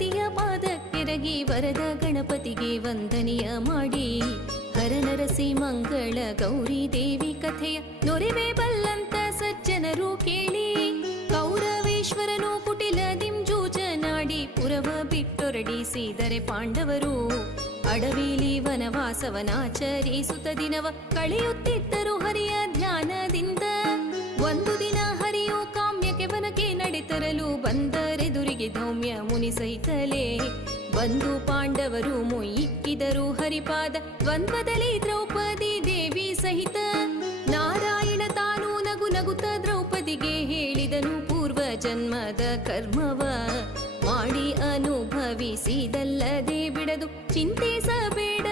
ಪತಿಯ ಪಾದಕ್ಕೆರಗಿ ವರದ ಗಣಪತಿಗೆ ವಂದನೆಯ ಮಾಡಿ ಹರನರಸಿ ಮಂಗಳ ಗೌರಿ ದೇವಿ ಕಥೆಯ ನೊರೆವೆ ಬಲ್ಲಂತ ಸಜ್ಜನರು ಕೇಳಿ ಕೌರವೇಶ್ವರನು ಕುಟಿಲದಿಂ ಜೂಜನಾಡಿ ಪುರವ ಬಿಟ್ಟೊರಡಿಸಿದರೆ ಪಾಂಡವರು ಅಡವಿಲಿ ವನವಾಸವನಾಚರಿಸುತ್ತ ದಿನವ ಕಳೆಯುತ್ತಿದ್ದರು ಹರಿಯ ಧ್ಯಾನದಿಂದ. ಒಂದು ದಿನ ಹರಿಯು ಕಾಮ್ಯಕ್ಕೆ ವನಕ್ಕೆ ನಡೆತರಲು ಬಂದರೆದುರಿಗೆ ಧೌಮ್ಯ ಮುನಿ ಸಹಿತಲೇ ಬಂದು ಪಾಂಡವರು ಮುಯ್ಯಿಕ್ಕಿದರು ಹರಿಪಾದ ದ್ವಂದ್ವದಲ್ಲಿ ದ್ರೌಪದಿ ದೇವಿ ಸಹಿತ. ನಾರಾಯಣ ತಾನು ನಗು ನಗುತ್ತ ದ್ರೌಪದಿಗೆ ಹೇಳಿದನು ಪೂರ್ವ ಜನ್ಮದ ಕರ್ಮವ ಮಾಡಿ ಅನುಭವಿಸಿದಲ್ಲದೆ ಬಿಡದು ಚಿಂತಿಸಬೇಡ